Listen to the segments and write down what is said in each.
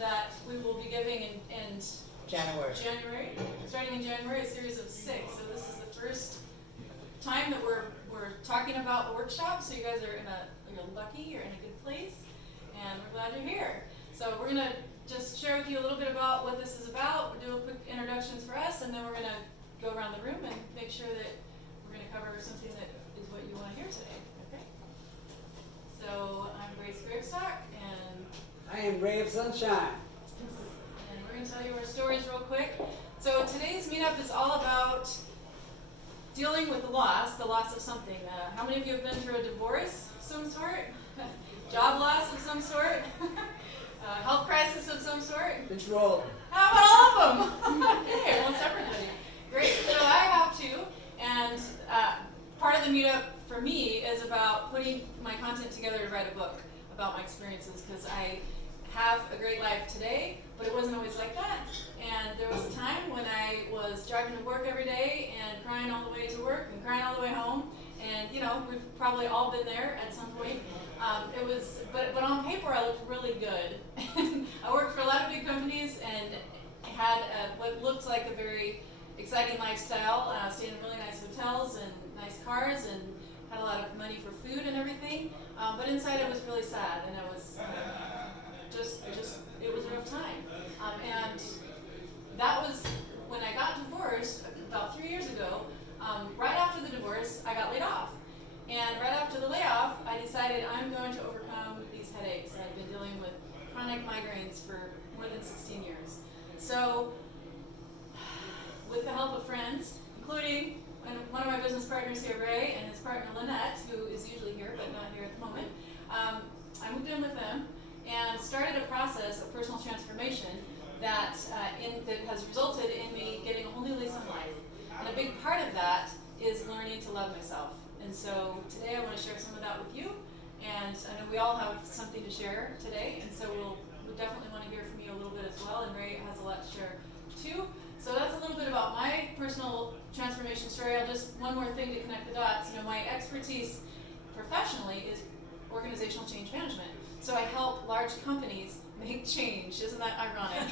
that we will be giving in January. Starting in January, a series of 6. So this is the first time that we're talking about the workshop. So you guys are you're lucky, you're in a good place, and we're glad you're here. So we're gonna just share with you a little bit about what this is about. We'll do a quick introductions for us, and then we're gonna go around the room and make sure that we're gonna cover something that is what you want to hear today. Okay? So I'm Grace Gravestock, and I am Ray of Sunshine. we're going to tell you our stories real quick. So today's meetup is all about dealing with the loss of something. How many of you have been through a divorce of some sort? Job loss of some sort? Health crisis of some sort? Let's roll. How about all of them? Okay, almost everybody. Great. So I have two, and part of the meetup for me is about putting my content together to write a book about my experiences, because I have a great life today, but it wasn't always like that. And there was a time when I was driving to work every day and crying all the way to work and crying all the way home. And we've probably all been there at some point. But on paper I looked really good. I worked for a lot of big companies and had what looked like a very exciting lifestyle. Stayed in really nice hotels and nice cars and had a lot of money for food and everything. But inside I was really sad, and I was it was a rough time. And that was when I got divorced about 3 years ago. Right after the divorce, I got laid off. And right after the layoff, I decided I'm going to overcome these headaches. I've been dealing with chronic migraines for more than 16 years. So, with the help of friends, including one of my business partners here, Ray, and his partner, Lynette, who is usually here but not here at the moment, I moved in with them and started a process of personal transformation that has resulted in me getting a whole new lease on life. And a big part of that is learning to love myself. And so today I want to share some of that with you. And I know we all have something to share today, and so we'll definitely want to hear from you a little bit as well. And Ray has a lot to share too. So that's a little bit about my personal transformation story. One more thing to connect the dots. My expertise professionally is organizational change management. So I help large companies make change. Isn't that ironic?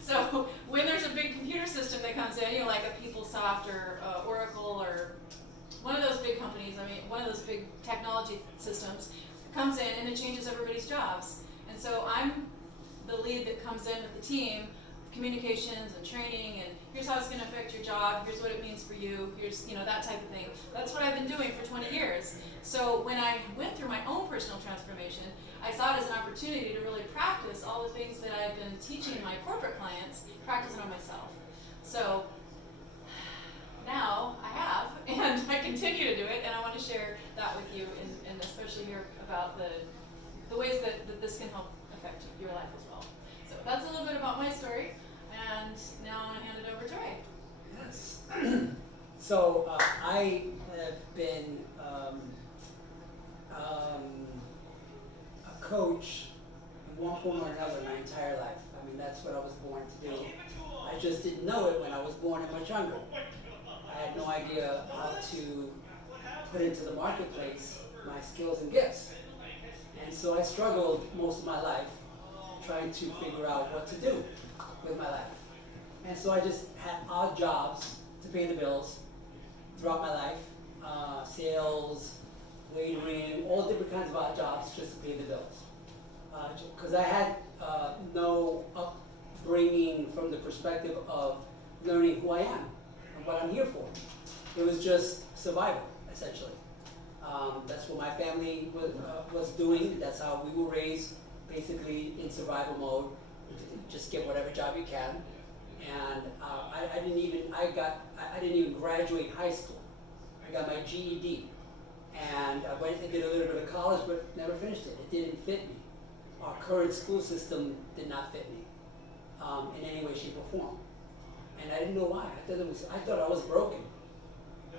So when there's a big computer system that comes in, like a PeopleSoft or Oracle or one of those big companies, one of those big technology systems comes in and it changes everybody's jobs. And so I'm the lead that comes in with the team, communications and training, and here's how it's going to affect your job, here's what it means for you, here's that type of thing. That's what I've been doing for 20 years. So when I went through my own personal transformation, I saw it as an opportunity to really practice all the things that I've been teaching my corporate clients, practice it on myself. So now I have, and I continue to do it, and I want to share that with you, and especially hear about the ways that this can help affect your life as well. So that's a little bit about my story, and now I want to hand it over to Ray. Yes. So I have been a coach in one form or another my entire life. That's what I was born to do. I just didn't know it when I was born and much younger. I had no idea how to put into the marketplace my skills and gifts. And so I struggled most of my life trying to figure out what to do with my life. And so I just had odd jobs to pay the bills throughout my life, sales, waitering, all different kinds of odd jobs just to pay the bills. Because I had no upbringing from the perspective of learning who I am and what I'm here for. It was just survival, essentially. That's what my family was doing. That's how we were raised, basically in survival mode. Just get whatever job you can. And I didn't even graduate high school. I got my GED, and I went and did a little bit of college, but never finished it. It didn't fit me. Our current school system did not fit me in any way, shape, or form. And I didn't know why. I thought I was broken.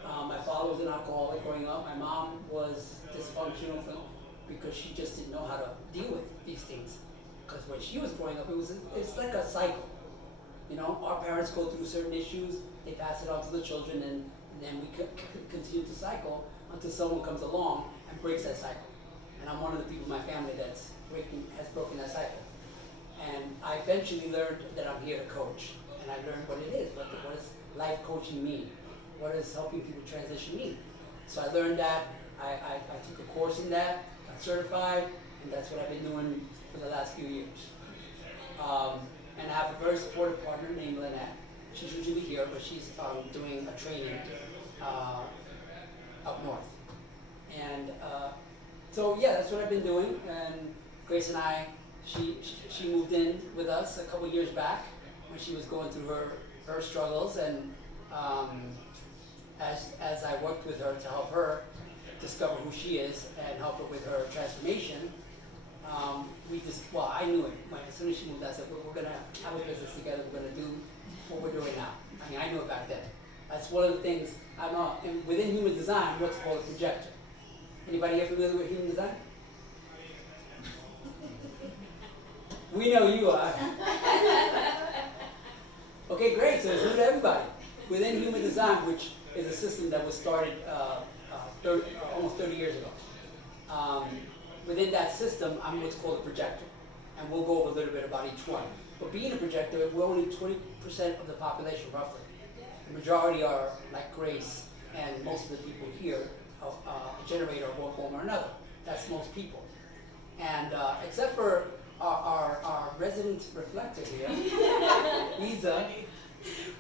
My father was an alcoholic growing up. My mom was dysfunctional because she just didn't know how to deal with these things. Because when she was growing up, it's like a cycle. Our parents go through certain issues, they pass it on to the children, and then we continue to cycle until someone comes along and breaks that cycle. And I'm one of the people in my family has broken that cycle. And I eventually learned that I'm here to coach. And I learned what it is. What does life coaching mean? What does helping people transition mean? So I learned that. I took a course in that, got certified, and that's what I've been doing for the last few years. And I have a very supportive partner named Lynette. She's usually here, but she's doing a training up north. And so yeah, that's what I've been doing. And Grace and I, she moved in with us a couple years back when she was going through her struggles, and as I worked with her to help her discover who she is and help her with her transformation, I knew it. As soon as she moved, I said, we're going to have a business together. We're going to do what we're doing now. I mean, I knew it back then. That's one of the things within human design, what's called a projector. Anybody here familiar with human design? We know you are. Okay, great. So it's new to everybody. Within human design, which is a system that was started almost 30 years ago. Within that system, I'm what's called a projector. And we'll go over a little bit about each one. But being a projector, we're only 20% of the population, roughly. The majority are like Grace, and most of the people here, a generator of one form or another. That's most people. And except for our resident reflector here, Lisa,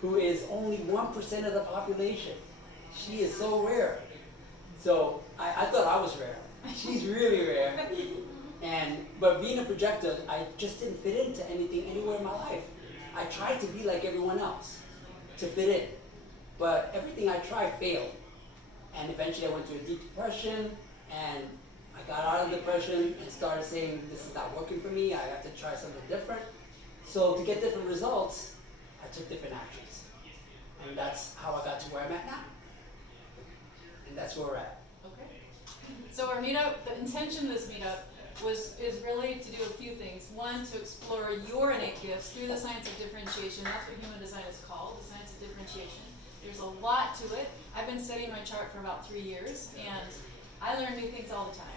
who is only 1% of the population. She is so rare. So I thought I was rare. She's really rare. But being a projector, I just didn't fit into anything anywhere in my life. I tried to be like everyone else, to fit in. But everything I tried failed. And eventually I went through a deep depression, and I got out of depression and started saying, this is not working for me, I have to try something different. So to get different results, I took different actions. And that's how I got to where I'm at now. And that's where we're at. Okay. So our meetup, the intention of this meetup is really to do a few things. One, to explore your innate gifts through the science of differentiation. That's what human design is called, the science of differentiation. There's a lot to it. I've been studying my chart for about 3 years, and I learn new things all the time.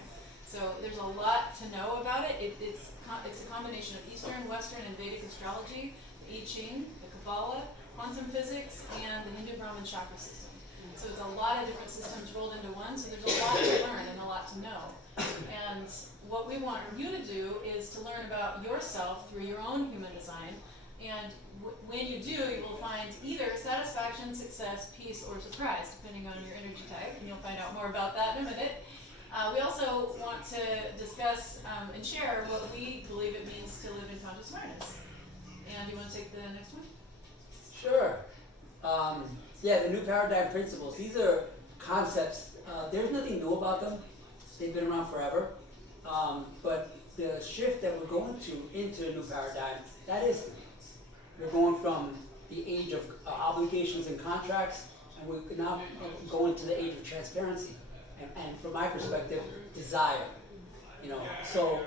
So there's a lot to know about it. It's a combination of Eastern, Western, and Vedic astrology, the I Ching, the Kabbalah, quantum physics, and the Hindu Brahmin chakra system. So there's a lot of different systems rolled into one, so there's a lot to learn and a lot to know. And what we want you to do is to learn about yourself through your own human design. And when you do, you will find either satisfaction, success, peace, or surprise, depending on your energy type. And you'll find out more about that in a minute. We also want to discuss and share what we believe it means to live in conscious awareness. And you want to take the next one? Sure. The new paradigm principles. These are concepts. There's nothing new about them. They've been around forever. But the shift that we're going to into a new paradigm, that is, we're going from the age of obligations and contracts, and we're now going to the age of transparency. And from my perspective, desire. So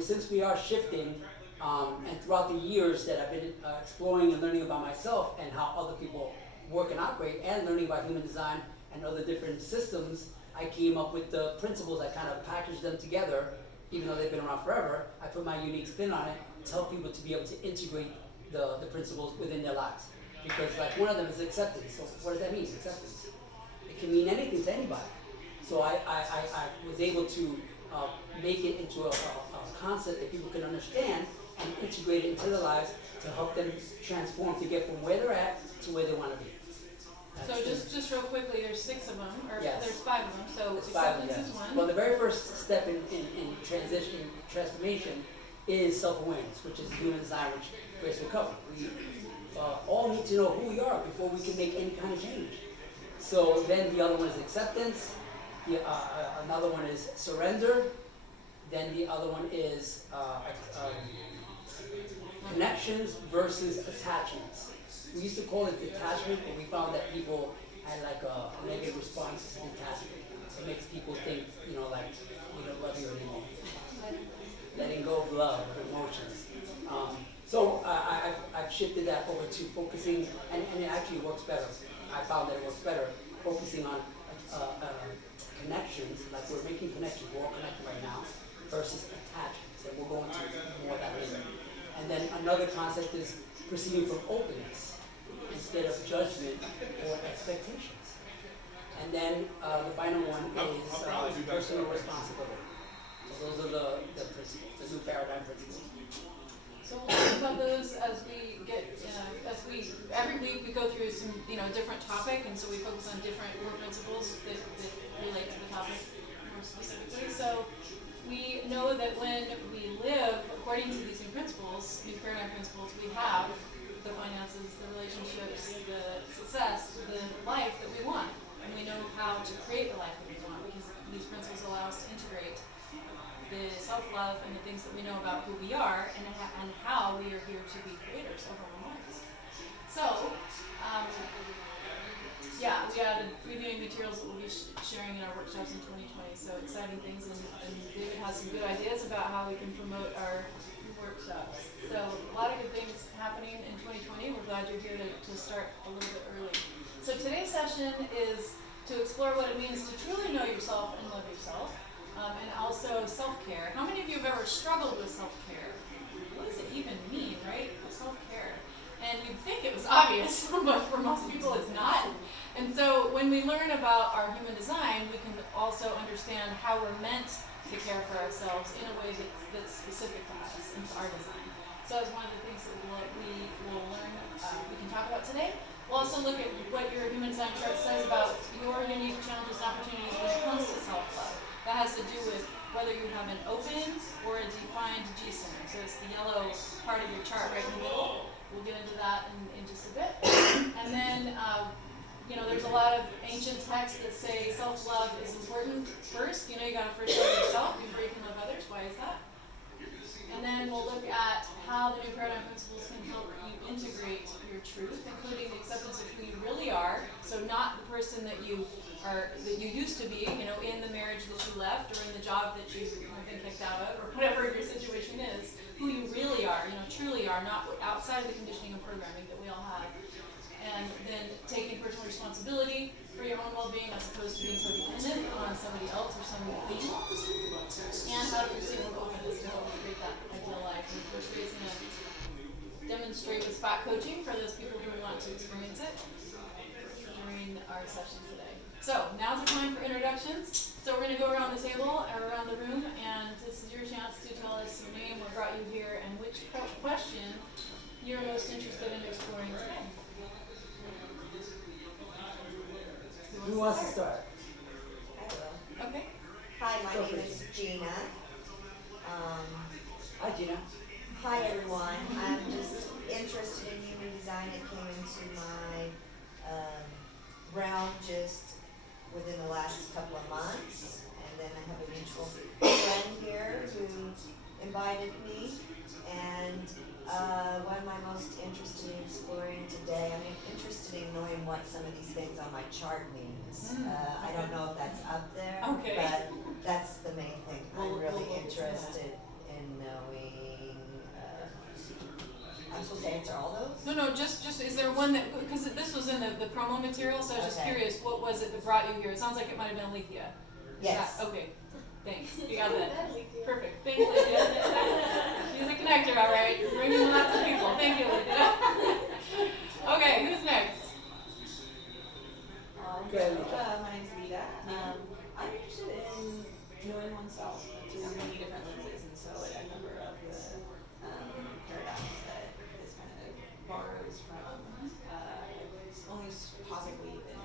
since we are shifting, and throughout the years that I've been exploring and learning about myself and how other people work and operate, and learning about human design and other different systems, I came up with the principles. I kind of packaged them together, even though they've been around forever. I put my unique spin on it to help people to be able to integrate the principles within their lives. Because one of them is acceptance. So what does that mean, acceptance? It can mean anything to anybody. So I was able to make it into a concept that people can understand and integrate it into their lives to help them transform to get from where they're at to where they want to be. So just real quickly, there's 6 of them, or Yes. there's 5 of them. So There's 5 of acceptance them. is one. Well, the very first step in transformation is self-awareness, which is human design, which Grace will cover. We all need to know who we are before we can make any kind of change. So then the other one is acceptance. Another one is surrender. Then the other one is connections versus attachments. We used to call it detachment, but we found that people had a negative response to detachment. It makes people think, we don't love you anymore. Letting go of love, of emotions. So I've shifted that over to focusing, and it actually works better. I found that it works better focusing on connections, like we're making connections, we're all connected right now, versus attachments, and we'll go into more of that later. And then another concept is proceeding from openness instead of judgment or expectations. And then the final one is personal responsibility. So those are the principles, the new paradigm principles. So we'll talk about those as we get, every week we go through some, different topic, and so we focus on different core principles that relate to the topic more specifically. So we know that when we live according to these new principles, new paradigm principles, we have the finances, the relationships, the success, the life that we want. And we know how to create the life that we want because these principles allow us to integrate the self-love and the things that we know about who we are and how we are here to be creators of our own lives. So, we added previewing materials that we'll be sharing in our workshops in 2020. So exciting things, and David has some good ideas about how we can promote our workshops. So a lot of good things happening in 2020. We're glad you're here to start a little bit early. So today's session is to explore what it means to truly know yourself and love yourself. And also self-care. How many of you have ever struggled with self-care? What does it even mean, right? Self-care. And you'd think it was obvious, but for most people it's not. And so when we learn about our human design, we can also understand how we're meant to care for ourselves in a way that's specific to us and to our design. So that's one of the things that we will learn, we can talk about today. We'll also look at what your human design chart says about your unique challenges and opportunities when it comes to self-love. That has to do with whether you have an open or a defined G-center. So it's the yellow part of your chart right in the middle. We'll get into that in just a bit. And then, there's a lot of ancient texts that say self-love is important first. You gotta first love yourself before you can love others. Why is that? And then we'll look at how the new paradigm principles can help you integrate your truth, including the acceptance of who you really are. So not the person that you used to be, in the marriage that you left or in the job that you've been kicked out of or whatever your situation is, who you really are, truly are, not outside of the conditioning and programming that we all have. And then taking personal responsibility for your own well-being as opposed to being codependent on somebody else or somebody. And how to proceed with openness to help you create that ideal life. And of course, we're going to demonstrate with spot coaching for those people who want to experience it during our session today. So now's the time for introductions. So we're going to go around the table or around the room, and this is your chance to tell us your name, what brought you here, and which question you're most interested in exploring today. Who wants to start? I will. Okay. Hi, my name is Gina. Hi, Gina. Hi, everyone. I'm just interested in human design. It came into my realm just within the last couple of months. And then I have a mutual friend here who invited me. And what am I most interested in exploring today? I'm interested in knowing what some of these things on my chart means. I don't know if that's up there, but that's the main thing. I'm really interested in knowing. I'm supposed to answer all those? No, just is there one that, because this was in the promo material, so I was just Okay. curious, what was it that brought you here? It sounds like it might have been Alethea. Yes. Yeah, okay, thanks. You got that. Perfect. Thanks, Alethea. She's a connector, all right. Bringing lots of people. Thank you, Alethea. Okay, who's next? My name's Vita. I'm interested in knowing oneself through many different lenses, and so a number of the paradigms that this kind of borrows from, only possibly even in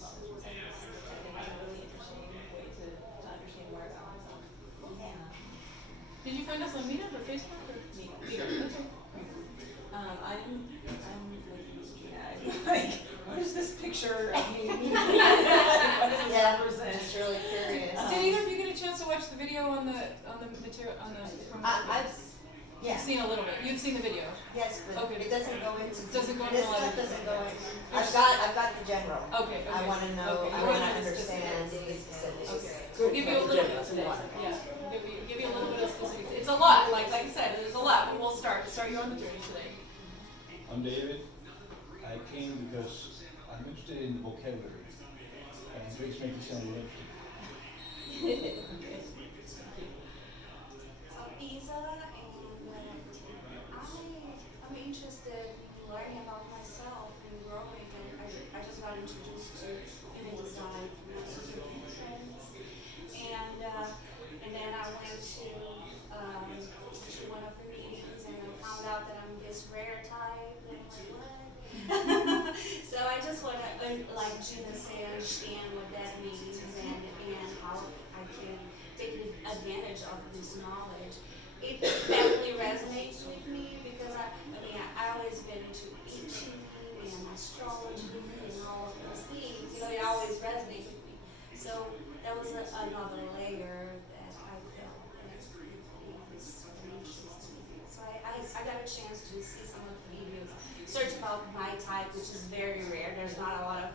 well, I think it's a really interesting way to understand more about myself. Did you find us on Meetup or Facebook or Meetup? Okay. I'm with you, Gina. I'm like, what is this picture of me? What does this represent? Just really curious. Did either of you get a chance to watch the video on the material on the promo? You've seen a little bit. You've seen the video. Yes, but Okay. it doesn't go into. Doesn't go into this a lot stuff of doesn't go in. There's- I've got the general. Okay. I want to know. Okay. I You want wanna to know the understand specifics. the specifics. Okay. Good. Give you a little bit. That's what we want. Yeah. Give you a little bit of specifics. It's a lot. Like I said, there's a lot. But we'll start you on the journey today. I'm David. I came because I'm interested in vocabulary, and Grace makes me sound really interesting. Isa, and like Gina said, understand what that means and how I can take advantage of this knowledge. It definitely resonates with me because I always been into I Ching and astrology and all of those things. You know, it always resonates with me. So that was another layer that I felt that it was very interesting. So I got a chance to see some of the videos, search about my type, which is very rare. There's not a lot of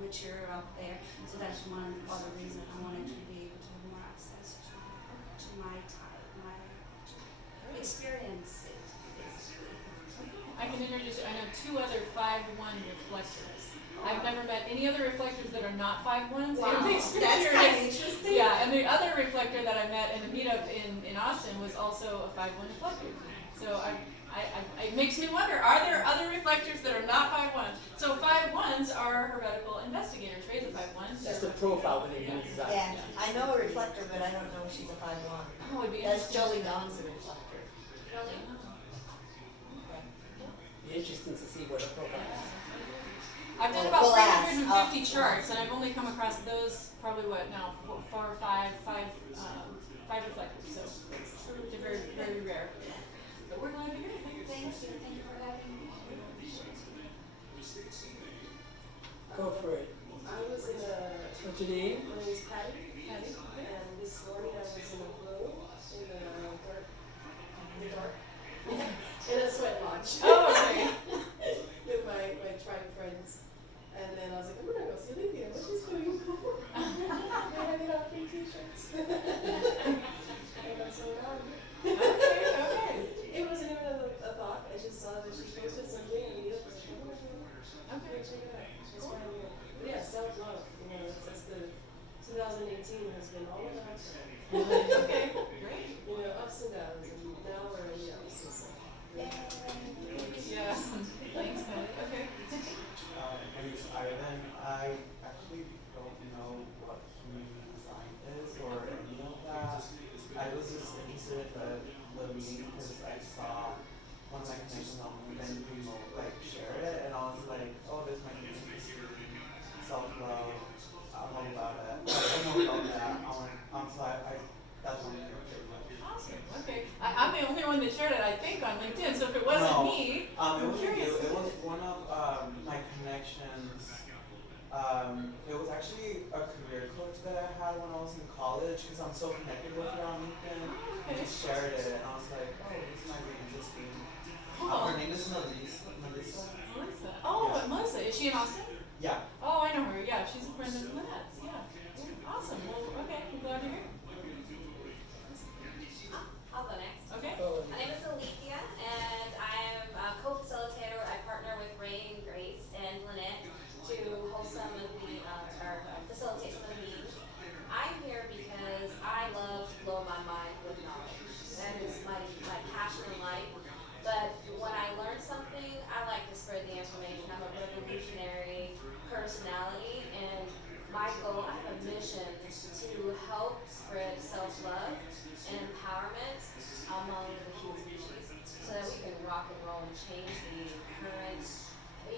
material out there. So that's one other reason I wanted to be able to have more access to my type, my experience it, basically. I can introduce you. I know 2 other 5-1 reflectors. I've never met any other reflectors that are not 5-1s. Wow, And the that's experience- kind of interesting. Yeah, and the other reflector that I met in a meetup in Austin was also a 5-1 reflector. So it makes me wonder, are there other reflectors that are not 5-1s? So 5-1s are heretical investigators. Ray's a 5-1. That's the profile within human design. Yeah, I know a reflector, but I don't know if she's a 5-1. Oh, it'd be That's interesting. Joey Don's a reflector. Really? Be interesting to see what her profile is. I've done We'll about ask. 350 charts, and I've only come across those probably four or five reflectors. So they're very, very rare. But we're glad to hear it. Thank you for having me. Go for it. I was in a, What's your name? my name is Patty, Patty? and this morning I was in a glow, in the dark, in a sweat lodge. Oh, okay. With my tribe friends. And then I was like, I'm gonna go see Lydia, what she's doing. They're handing out free t-shirts. And that's what I Okay. It wasn't even a thought, I just saw that she posted something and we was like, oh my God. Okay. Check it out. It's brand new. But yeah, self-love, that's the 2018 has been all about that. Okay. Great. Ups and downs, and now we're in the ups. So. Yeah. Thanks, Patty. Okay. My name is Ivan. I actually don't know what human design is or any of that. I was just interested in the meeting because I saw one of my connections on LinkedIn promote, share it, and I was like, oh, this might be interesting. Self-love, I'm all about it. I don't know about that. So that's one thing. Awesome. Okay. I'm the only one that shared it, I think, on LinkedIn. So if it wasn't No, me, it I'm wasn't curious. you. It was one of my connections. It was actually a career coach that I had when I was in college because I'm so connected with her on LinkedIn. Okay. And she shared it, and I was like, oh, this might be interesting. Cool. Her name is Melissa. Melissa. Oh, Yeah. Melissa. Is she in Austin? Yeah. Oh, I know her. Yeah, she's a friend of Lynette's. Yeah. Awesome. Well, okay. I'm glad to hear. I'll go next. Okay. Oh, My name is Alethea, and I am a co-facilitator. I partner with Ray and Grace and Lynette to host some of the, or facilitate some of the meetings. I'm here because I love to blow my mind with knowledge. That is my passion in life. But when I learn something, I like to spread the information. I'm a revolutionary personality, and my goal, I have a mission to help spread self-love and empowerment among the human species so that we can rock and roll and change the current,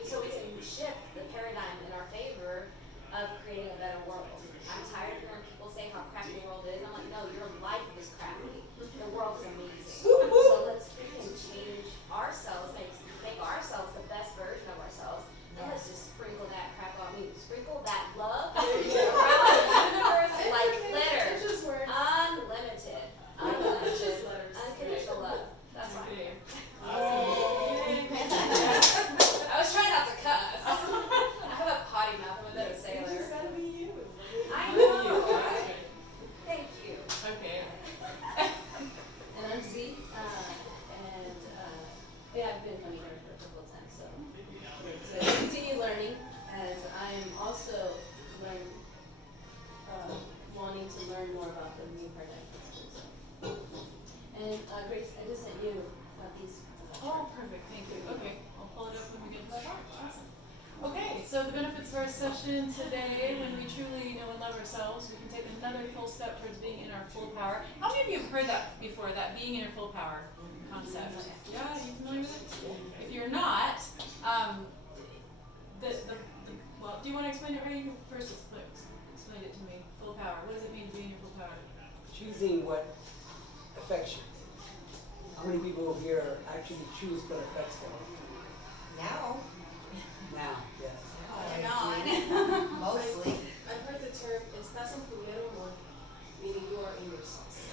so we can shift the paradigm in our favor of creating a better world. I'm tired of hearing people say how crappy the world is. I'm like, no, your life is crappy. The world is amazing. So let's freaking change ourselves, make ourselves the best version of ourselves, and let's just sprinkle that crap on me. Sprinkle that love around the universe like glitter. It's just words. Unlimited. It's just letters. Unconditional love. That's why I'm here. Yay. I was trying not to cuss. I have a potty mouth. I'm a bit of a It's sailor. just gotta be you. I know, right? Thank you. Okay. And I'm Z, and yeah, I've been coming here for a couple of times, so to continue learning, as I'm also wanting to learn more about the new paradigm principles. And Grace, I just sent you these. Oh, perfect. Thank you. Okay. I'll pull it up when we get to that part. Awesome. Okay. So the benefits of our session today, when we truly know and love ourselves, we can take another full step towards being in our full power. How many of you have heard that before, that being in your full power concept? Yeah, are you familiar with it? If you're not, well, do you want to explain it, Ray? You first explained it to me. Full power. What does it mean to be in your full power? Choosing what affects you. How many people here actually choose what affects them? Now, Now, yes. now I do. Mostly. I've heard the term, estás en primer amor, meaning you are in your sauce.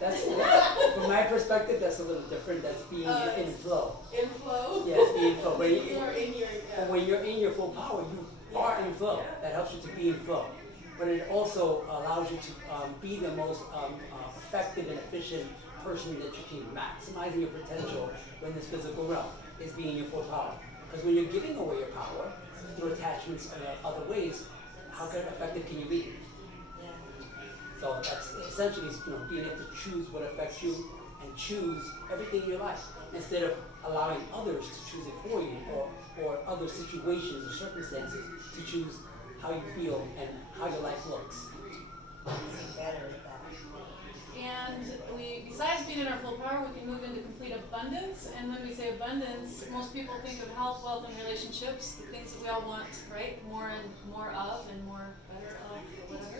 That's from my perspective, that's a little different. That's being in flow. In flow? Yes, being in flow. When You are in your, when you're in your full power, you are in flow. That helps you to be in flow. But it also allows you to be the most effective and efficient person that you can, maximizing your potential in this physical realm is being in your full power. Because when you're giving away your power through attachments and other ways, how effective can you be? Yeah. So that's essentially, being able to choose what affects you and choose everything in your life instead of allowing others to choose it for you or other situations or circumstances to choose how you feel and how your life looks. Getting better at that. And besides being in our full power, we can move into complete abundance. And when we say abundance, most people think of health, wealth, and relationships, the things that we all want, right? More and more of, and more better of, or whatever.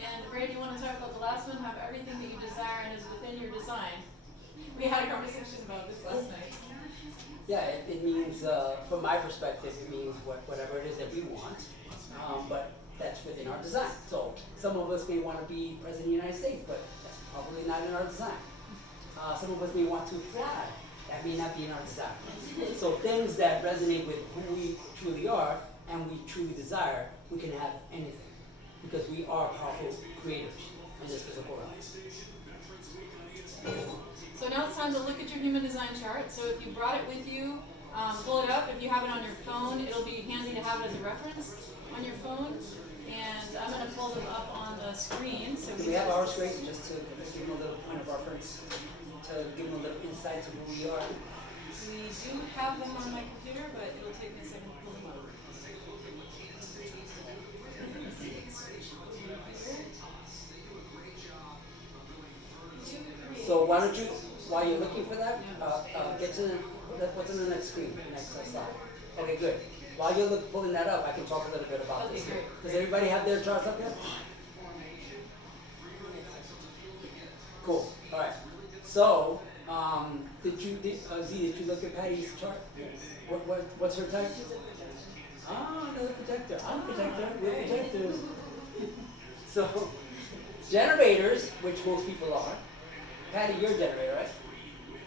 And Ray, do you want to talk about the last one? Have everything that you desire and is within your design. We had a conversation about this last night. Yeah, it means, from my perspective, it means whatever it is that we want, but that's within our design. So some of us may want to be president of the United States, but that's probably not in our design. Some of us may want to fly. That may not be in our design. So things that resonate with who we truly are and we truly desire, we can have anything because we are powerful creators in this physical realm. So now it's time to look at your human design chart. So if you brought it with you, pull it up. If you have it on your phone, it'll be handy to have it as a reference on your phone. And I'm going to pull them up on the screen. So Do we have our screens just to give them a little point of reference, to give them a little insight to who we are? We do have them on my computer, but it'll take me a second to pull them up. So why don't you, while you're looking for that, get to what's on the next screen, the next slide. Okay, good. While you're pulling that up, I can talk a little bit about this. great. Does everybody have their charts up here? Cool. All right. So, did you look at Patty's chart? Yes. What's her type? Ah, another protector. I'm a protector. We're protectors. So, generators, which most people are. Patty, you're a generator, right?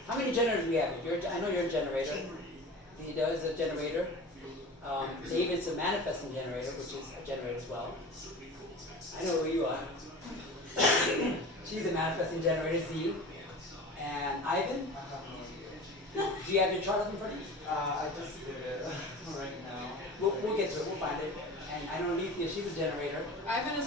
How many generators do we have here? I know you're a generator. Dita is a generator. David's a manifesting generator, which is a generator as well. I know who you are. She's a manifesting generator, Z. And Ivan? Do you have your chart up in front of you? I just did it right now. We'll get to it. We'll find it. And I know Alethea, she's a generator. Ivan is a